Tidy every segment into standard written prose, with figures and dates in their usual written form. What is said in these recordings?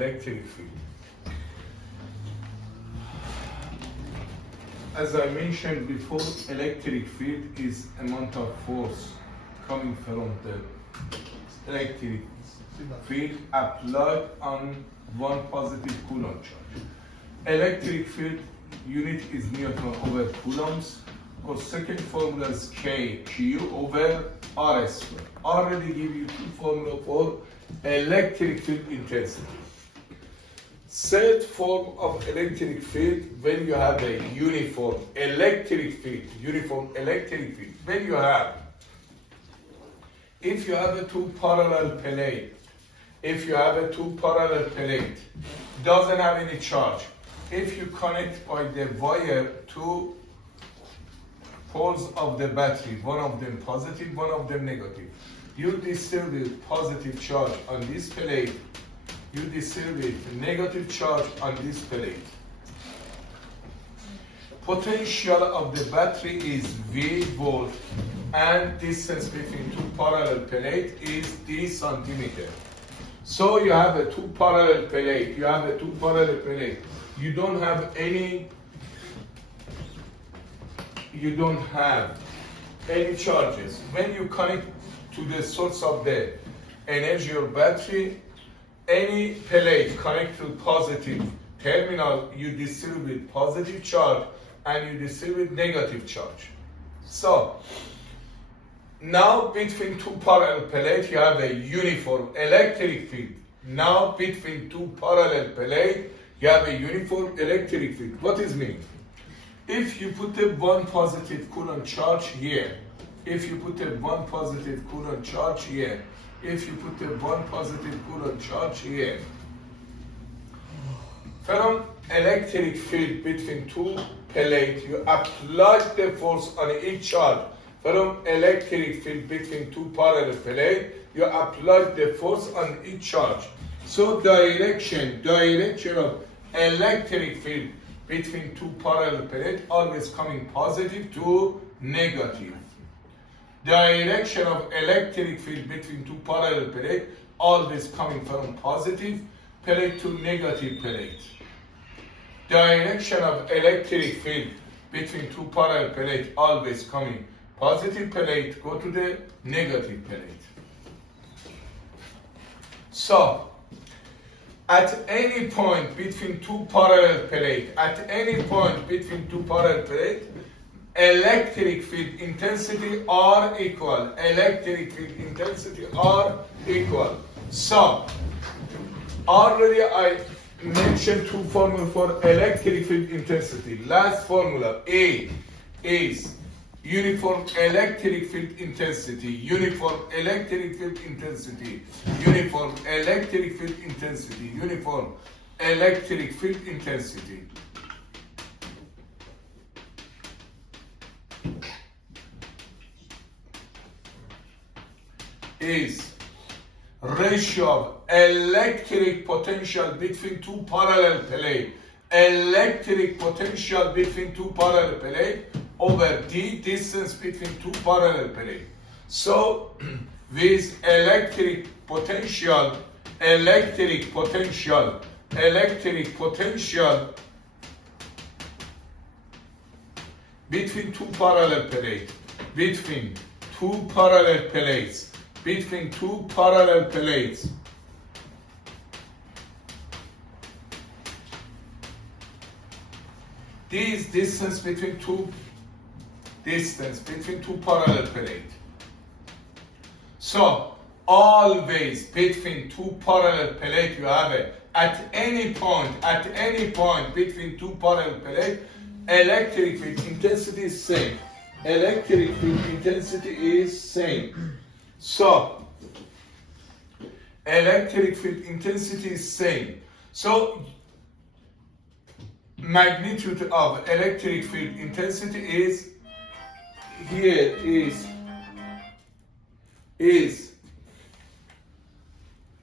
electric field. As I mentioned before, electric field is amount of force coming from the electric field applied on one positive Coulomb charge. Electric field unit is Newton over Coulombs, or second formula is Q over R square. Already give you two formula for electric field intensity. Third form of electric field, when you have a uniform electric field, when you have, if you have a two parallel plate, doesn't have any charge. If you connect by the wire two poles of the battery, one of them positive, one of them negative, you distribute positive charge on this plate, you distribute negative charge on this plate. Potential of the battery is V volt, and distance between two parallel plates is D centimeter. So you have a two parallel plate, you don't have any charges. When you connect to the source of the energy or battery, any plate connect to positive terminal, you distribute positive charge and you distribute negative charge. So now between two parallel plates you have a uniform electric field. Now between two parallel plates you have a uniform electric field. What is mean? If you put a one positive Coulomb charge here, from electric field between two plates, you apply the force on each charge. From electric field between two parallel plates, you apply the force on each charge. So direction of electric field between two parallel plates always coming positive to negative. Direction of electric field between two parallel plates always coming from positive plate to negative plate. Direction of electric field between two parallel plates always coming positive plate, go to the negative plate. So at any point between two parallel plates, electric field intensity are equal. So already I mentioned two formulas for electric field intensity. Last formula, A is uniform electric field intensity. Is ratio of electric potential between two parallel plates. Over D, distance between two parallel plates. So with electric potential between two parallel plates, this distance between two parallel plates. So always between two parallel plates you have it. At any point between two parallel plates, electric field intensity is same. So electric field intensity is same. So magnitude of electric field intensity is here is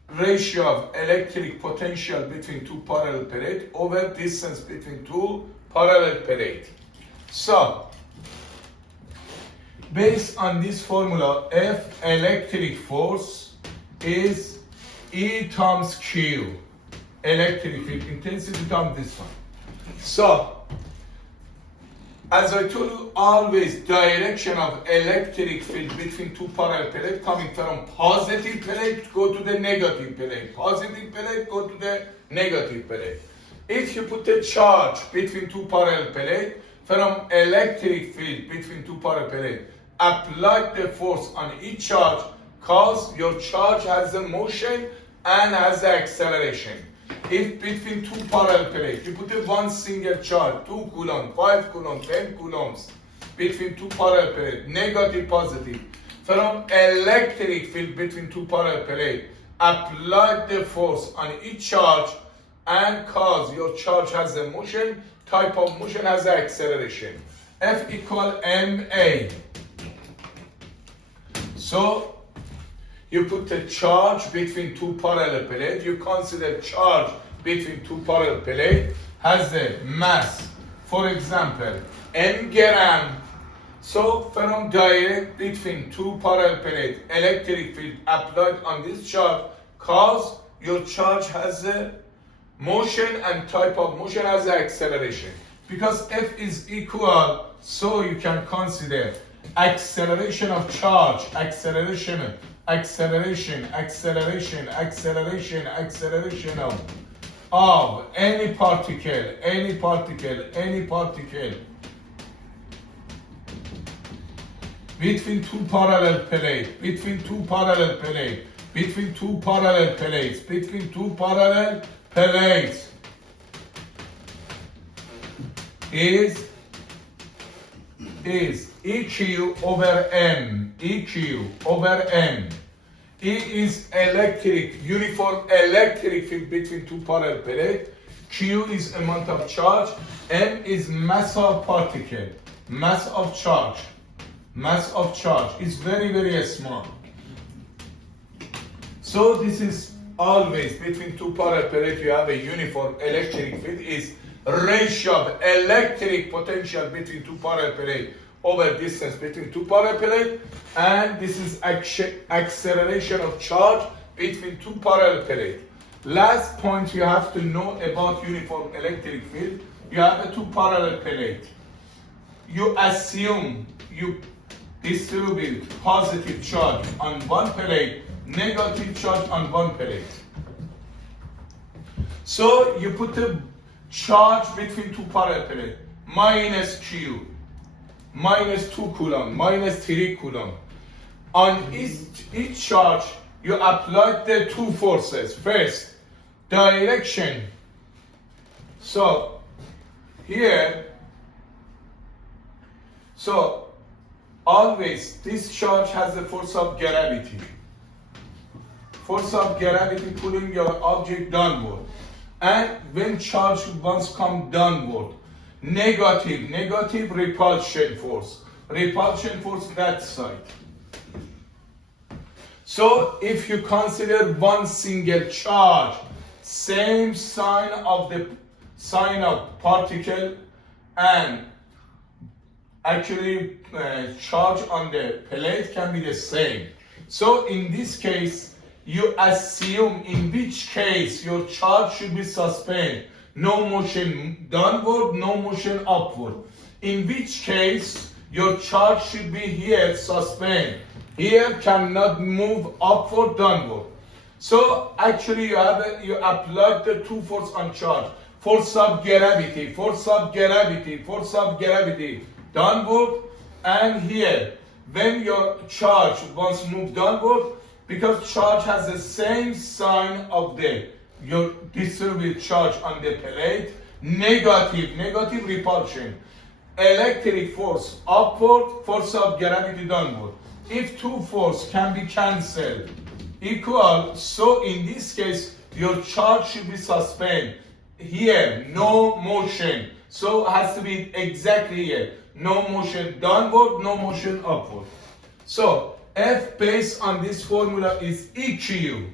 ratio of electric potential between two parallel plates over distance between two parallel plates. So based on this formula, F electric force is E times Q. electric field intensity times this one. So, as I told you, always direction of electric field between two parallel plates coming from positive plate go to the negative plate. Positive plate go to the negative plate. If you put a charge between two parallel plates from electric field between two parallel plates, apply the force on each charge, cause your charge has a motion and has the acceleration. If between two parallel plates, you put a one single charge, 2 coulombs, 5 coulombs, 10 coulombs, between two parallel plates, negative, positive, from electric field between two parallel plates, apply the force on each charge and cause your charge has a motion, type of motion has an acceleration. F equal ma. So, you put a charge between two parallel plates. You consider charge between two parallel plates has a mass, for example, m gram. So from direct between two parallel plates, electric field applied on this charge cause your charge has a motion and type of motion has an acceleration. Because F is equal, so you can consider acceleration of charge, acceleration of any particle between two parallel plates, between two parallel plates is EQ over M. E is electric, uniform electric field between two parallel plates. Q is amount of charge. M is mass of particle, mass of charge. Mass of charge is very, very small. So this is always between two parallel plates you have a uniform electric field is ratio of electric potential between two parallel plates over distance between two parallel plates, and this is acceleration of charge between two parallel plates. Last point you have to know about uniform electric field, you have a two parallel plates. You assume you distribute positive charge on one plate, negative charge on one plate. So you put a charge between two parallel plates, minus Q, minus 2 coulomb, minus 3 coulomb. On each charge, you apply the two forces. First, direction. So, here, always this charge has the force of gravity. Force of gravity pulling your object downward. And when charge once come downward, negative repulsion force that side. So if you consider one single charge, same sign of particle and actually charge on the plate can be the same. So in this case, you assume in which case your charge should be suspended. No motion downward, no motion upward. In which case, your charge should be here suspended. Here cannot move upward, downward. So actually you apply the two force on charge. Force of gravity, downward, and here. When your charge once move downward, because charge has the same sign of your distributed charge on the plate, negative repulsion. Electric force upward, force of gravity downward. If two forces can be cancelled, equal, so in this case, your charge should be suspended. Here, no motion. So it has to be exactly here. No motion downward, no motion upward. So, F based on this formula is EQ.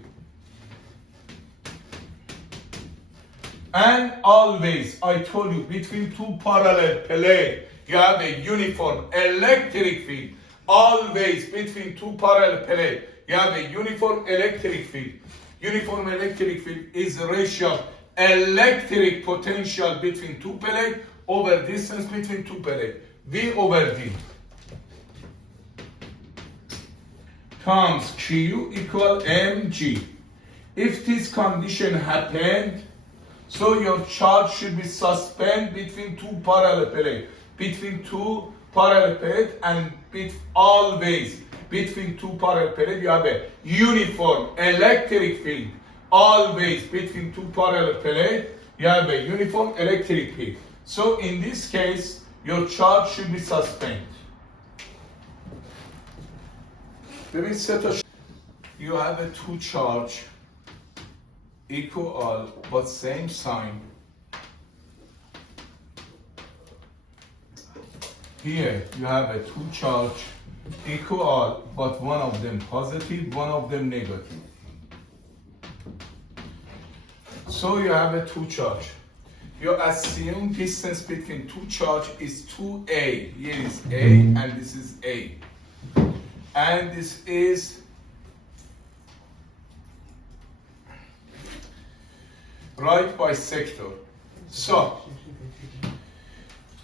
And always, I told you, between two parallel plates, you have a uniform electric field. Always between two parallel plates, you have a uniform electric field. Uniform electric field is the ratio of electric potential between two plates over distance between two plates. V over D times Q equal mg. If this condition happened, so your charge should be suspended between two parallel plates. And always between two parallel plates you have a uniform electric field. Always between two parallel plates you have a uniform electric field. So in this case, your charge should be suspended. You have a two charge equal but same sign. Here you have a two charge equal but one of them positive, one of them negative. So you have a two charge. You assume distance between two charge is 2a. Here is A and this is A. And this is right bisector. So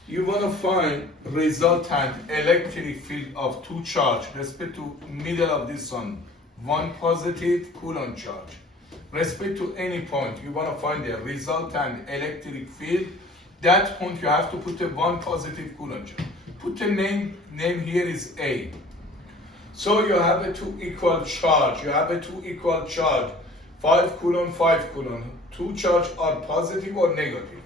you want to find resultant electric field of two charge respect to middle of this one positive Coulomb charge. Respect to any point, you want to find the resultant electric field. That point you have to put a one positive Coulomb charge. Put the name here is A. So you have a two equal charge. 5 Coulomb, 5 Coulomb. Two charge are positive or negative.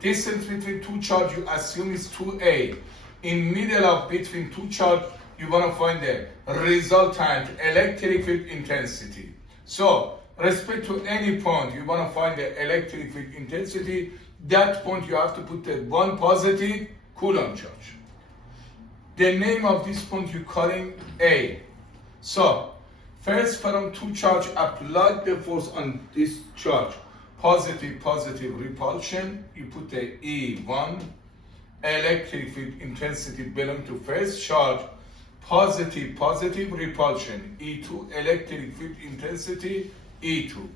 Distance between two charge you assume is 2a. In middle of between two charge, you want to find the resultant electric field intensity. So respect to any point, you want to find the electric field intensity. That point you have to put the one positive Coulomb charge. The name of this point you calling A. So first from two charge, apply the force on this charge. Positive repulsion, you put the E1. Electric field intensity belong to first charge. Positive repulsion, E2. Electric field intensity, E2.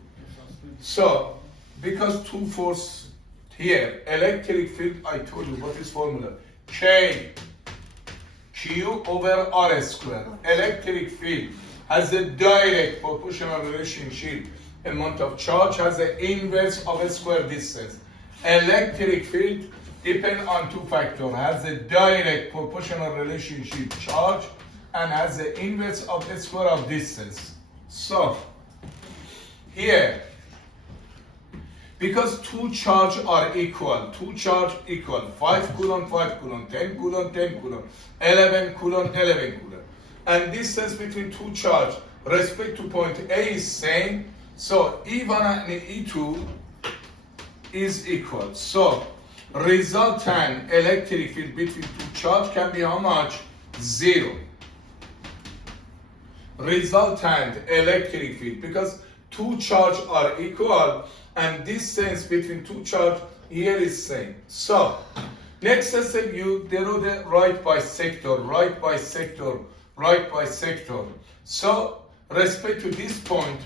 So because two force here, electric field, I told you what is formula. K Q over R square. Electric field has a direct proportional relationship. Amount of charge has the inverse of a square distance. Electric field depends on two factors. Has a direct proportional relationship charge and has the inverse of a square of distance. So here, because two charge are equal, 5 Coulomb, 5 Coulomb, 10 Coulomb, 10 Coulomb, 11 Coulomb, 11 Coulomb. And distance between two charge respect to point A is same. So E1 and E2 is equal. So resultant electric field between two charge can be how much? 0. Resultant electric field, because two charge are equal and distance between two charge here is same. So next step, you draw the right bisector. So respect to this point,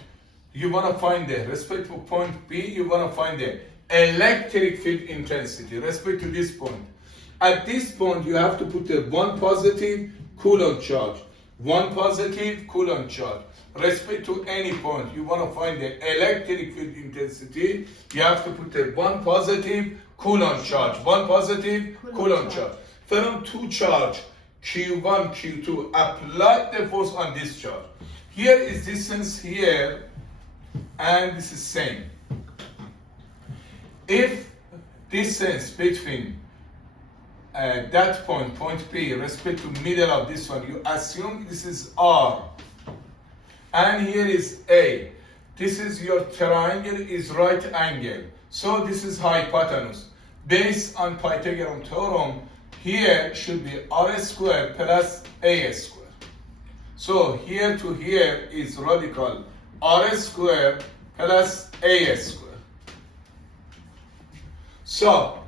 you want to find the respect to point B, you want to find the electric field intensity. Respect to this point. At this point, you have to put the one positive Coulomb charge. Respect to any point, you want to find the electric field intensity. You have to put the one positive Coulomb charge. Coulomb charge. From two charge, Q1, Q2, apply the force on this charge. Here is distance here, and this is same. If distance between that point B, respect to middle of this one, you assume this is R, and here is A. This is your triangle is right angle. So this is hypotenuse. Based on Pythagorean theorem, here should be R squared plus A squared. So here to here is radical R squared plus A squared. So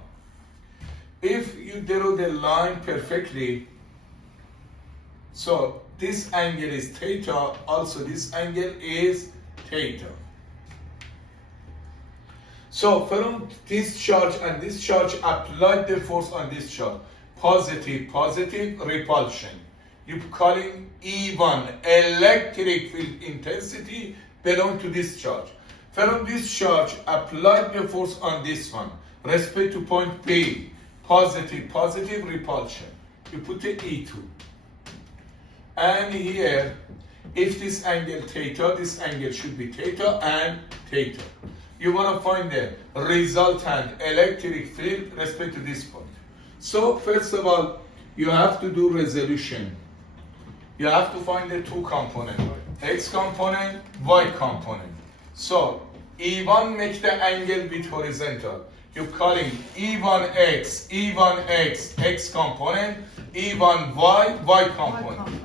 if you draw the line perfectly, so this angle is theta, also this angle is theta. So from this charge and this charge, apply the force on this charge. Positive, positive, repulsion. You're calling E1 electric field intensity belong to this charge. From this charge, apply the force on this one. Respect to point B. Positive, positive, repulsion. You put the E2. And here, if this angle theta, this angle should be theta and theta. You want to find the resultant electric field respect to this point. So first of all, you have to do resolution. You have to find the two components, x component, y component. So E1 makes the angle with horizontal. You're calling E1x, E1x, x component, E1y, y component.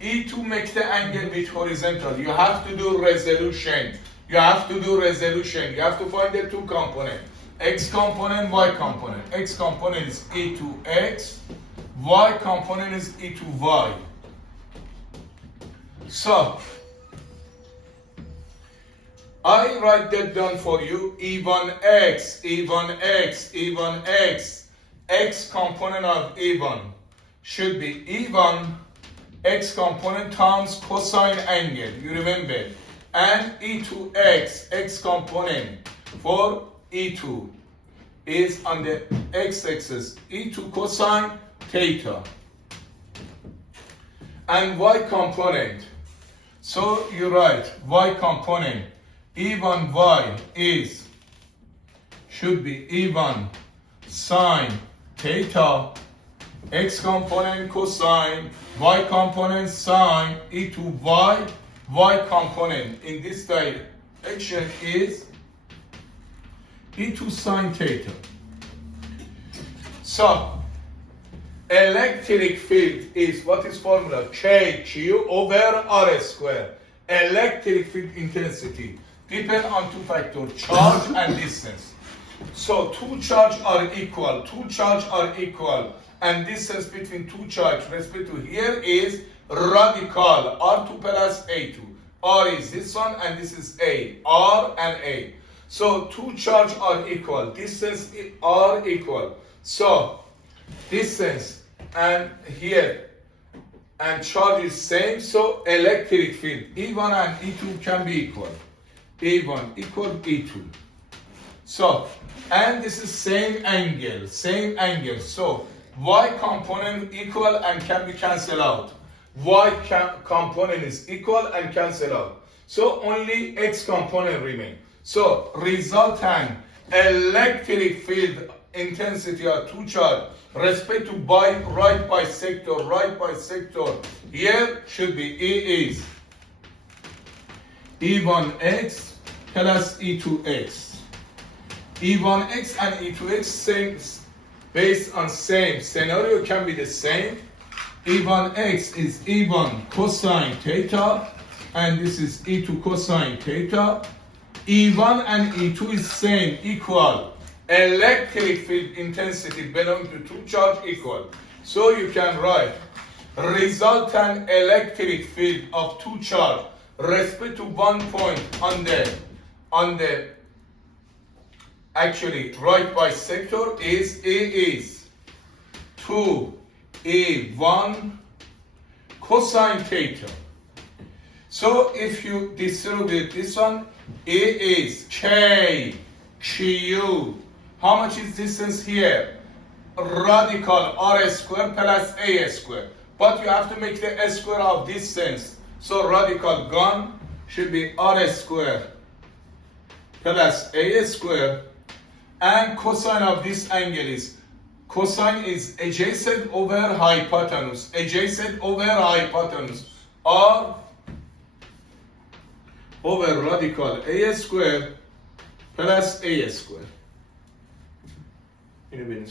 E2 makes the angle with horizontal. You have to do resolution. You have to do resolution. You have to find the two components. X component, Y component. X component is E2X. Y component is E2Y. So, I write that down for you. E1X, E1X, E1X. X component of E1 should be E1 x component times cosine angle, you remember, and E2x, x component for E2 is on the x-axis, E2 cosine theta, and y component. So you write y component, E1y should be E1 sine theta, x component cosine, y component sine, E2y, y component in this direction is E2 sine theta. So, electric field is, what is formula? KQ over R square. Electric field intensity depend on two factors, charge and distance. So, two charge are equal, and distance between two charges respect to here is radical R2 plus A2. R is this one and this is A. R and A. So two charges are equal. Distance are equal. So distance and here and charge is same. So electric field E1 and E2 can be equal. E1 equal E2. So and this is same angle. So y component equal and can be cancelled out. Y component is equal and cancel out. So only x component remain. So resultant electric field intensity of two charge respect to right bisector. Here should be E is E1x plus E2x. E1x and E2x same, based on same scenario can be the same. E1x is E1 cosine theta and this is E2 cosine theta. E1 and E2 is same, equal. Electric field intensity belong to two charge equal. So you can write resultant electric field of two charge respect to 1 point on the actually right bisector is E is 2 E1 cosine theta. So if you distribute this one, E is K Q. How much is distance here? Radical R square plus A square. But you have to make the S square of distance. So radical gone should be R square plus A square. And cosine of this angle is, cosine is adjacent over hypotenuse. R over radical A square plus A square. Yine benim